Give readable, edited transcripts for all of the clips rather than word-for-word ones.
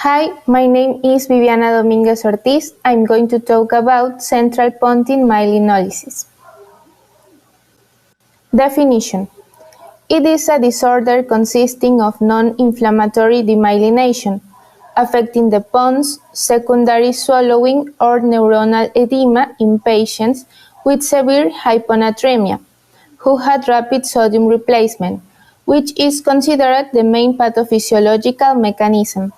Hi, my name is Viviana Dominguez Ortiz. I'm going to talk about central Pontine myelinolysis. Definition. It is a disorder consisting of non-inflammatory demyelination, affecting the pons, secondary swallowing, or neuronal edema in patients with severe hyponatremia who had rapid sodium replacement, which is considered the main pathophysiological mechanism.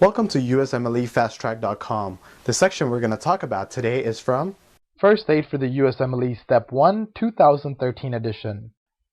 Welcome to USMLEFasttrack.com. The section we're going to talk about today is from First Aid for the USMLE Step 1, 2013 edition.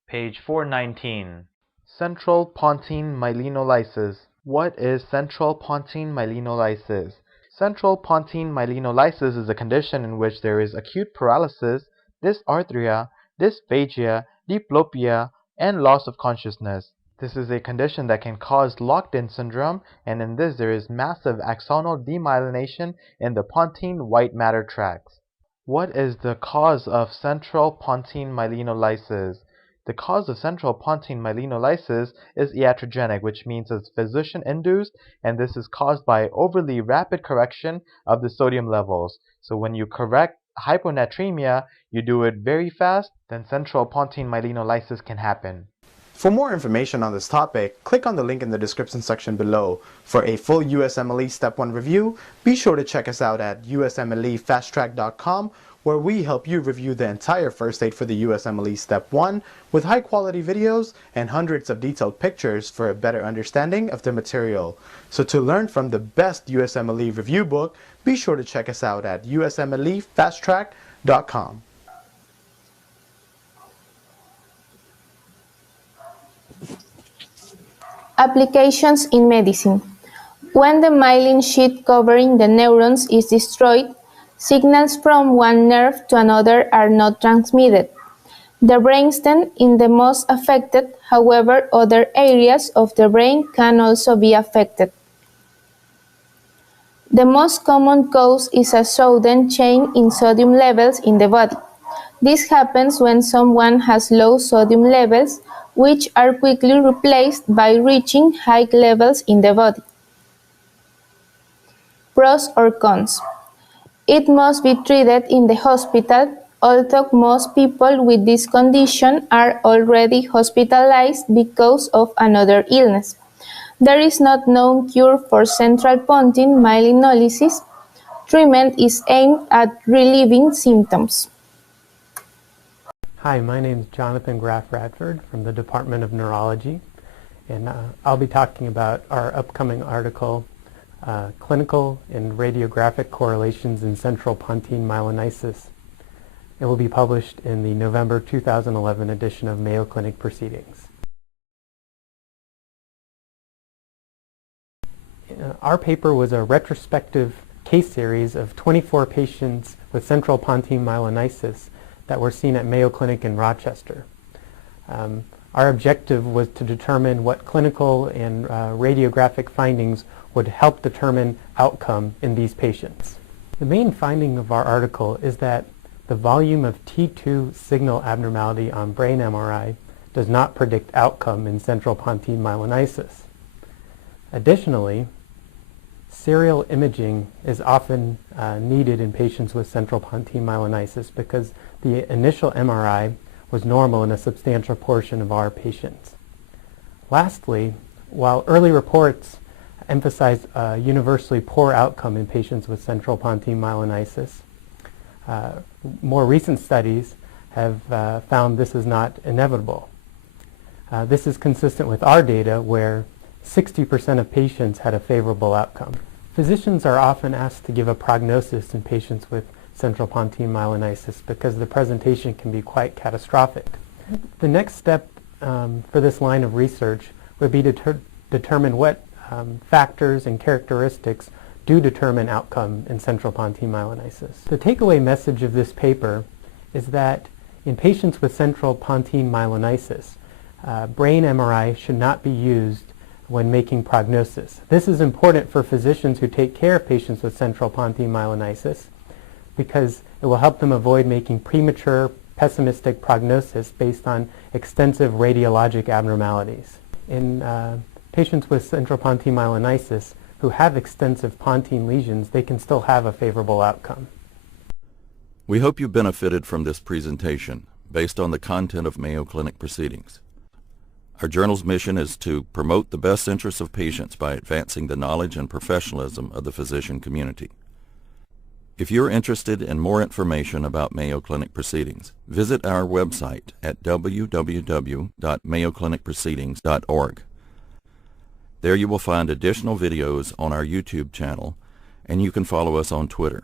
Page 419. Central Pontine myelinolysis. What is central Pontine myelinolysis? Central Pontine myelinolysis is a condition in which there is acute paralysis, dysarthria, dysphagia, diplopia, and loss of consciousness. This is a condition that can cause locked-in syndrome, and in this there is massive axonal demyelination in the pontine white matter tracts. What is the cause of central pontine myelinolysis? The cause of central pontine myelinolysis is iatrogenic, which means it's physician-induced, and this is caused by overly rapid correction of the sodium levels. So when you correct hyponatremia, you do it very fast, then central pontine myelinolysis can happen. For more information on this topic, click on the link in the description section below. For a full USMLE Step 1 review, be sure to check us out at USMLEFasttrack.com, where we help you review the entire first aid for the USMLE Step 1 with high quality videos and hundreds of detailed pictures for a better understanding of the material. So to learn from the best USMLE review book, be sure to check us out at USMLEFasttrack.com. Applications in medicine. When the myelin sheet covering the neurons is destroyed, signals from one nerve to another are not transmitted. The brainstem is the most affected, however, other areas of the brain can also be affected. The most common cause is a sudden change in sodium levels in the body. This happens when someone has low sodium levels, which are quickly replaced by reaching high levels in the body. Pros or cons. It must be treated in the hospital, although most people with this condition are already hospitalized because of another illness. There is not known cure for central pontine myelinolysis. Treatment is aimed at relieving symptoms. Hi, my name is Jonathan Graff Radford from the Department of Neurology, and I'll be talking about our upcoming article, Clinical and Radiographic Correlations in Central Pontine Myelonisis. It will be published in the November 2011 edition of Mayo Clinic Proceedings. Our paper was a retrospective case series of 24 patients with central pontine myelonisis that were seen at Mayo Clinic in Rochester. Our objective was to determine what clinical and radiographic findings would help determine outcome in these patients. The main finding of our article is that the volume of T2 signal abnormality on brain MRI does not predict outcome in central pontine myelonisis. Additionally, serial imaging is often needed in patients with central pontine myelonisis because the initial MRI was normal in a substantial portion of our patients. Lastly, while early reports emphasize universally poor outcome in patients with central pontine myelonisis, more recent studies have found this is not inevitable. This is consistent with our data where 60% of patients had a favorable outcome. Physicians are often asked to give a prognosis in patients with central pontine myelonisis because the presentation can be quite catastrophic. The next step for this line of research would be to determine what factors and characteristics do determine outcome in central pontine myelonisis. The takeaway message of this paper is that in patients with central pontine myelonisis, brain MRI should not be used when making prognosis. This is important for physicians who take care of patients with central pontine myelonisis because it will help them avoid making premature, pessimistic prognosis based on extensive radiologic abnormalities. In patients with central pontine myelonisis who have extensive pontine lesions, they can still have a favorable outcome. We hope you benefited from this presentation based on the content of Mayo Clinic proceedings. Our journal's mission is to promote the best interests of patients by advancing the knowledge and professionalism of the physician community. If you're interested in more information about Mayo Clinic proceedings, visit our website at www.mayoclinicproceedings.org. There you will find additional videos on our YouTube channel, and you can follow us on Twitter.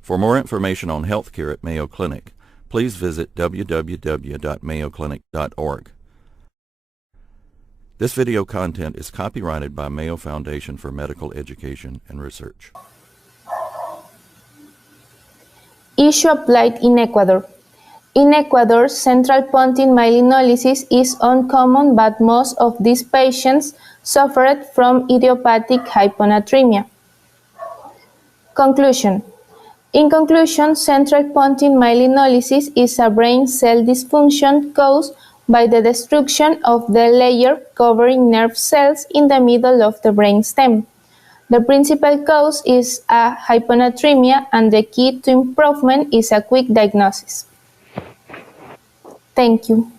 For more information on healthcare at Mayo Clinic, please visit www.mayoclinic.org. This video content is copyrighted by Mayo Foundation for Medical Education and Research. Issue applied in Ecuador. In Ecuador, central pontine myelinolysis is uncommon, but most of these patients suffered from idiopathic hyponatremia. Conclusion. In conclusion, central pontine myelinolysis is a brain cell dysfunction caused by the destruction of the layer covering nerve cells in the middle of the brain stem. The principal cause is a hyponatremia, and the key to improvement is a quick diagnosis. Thank you.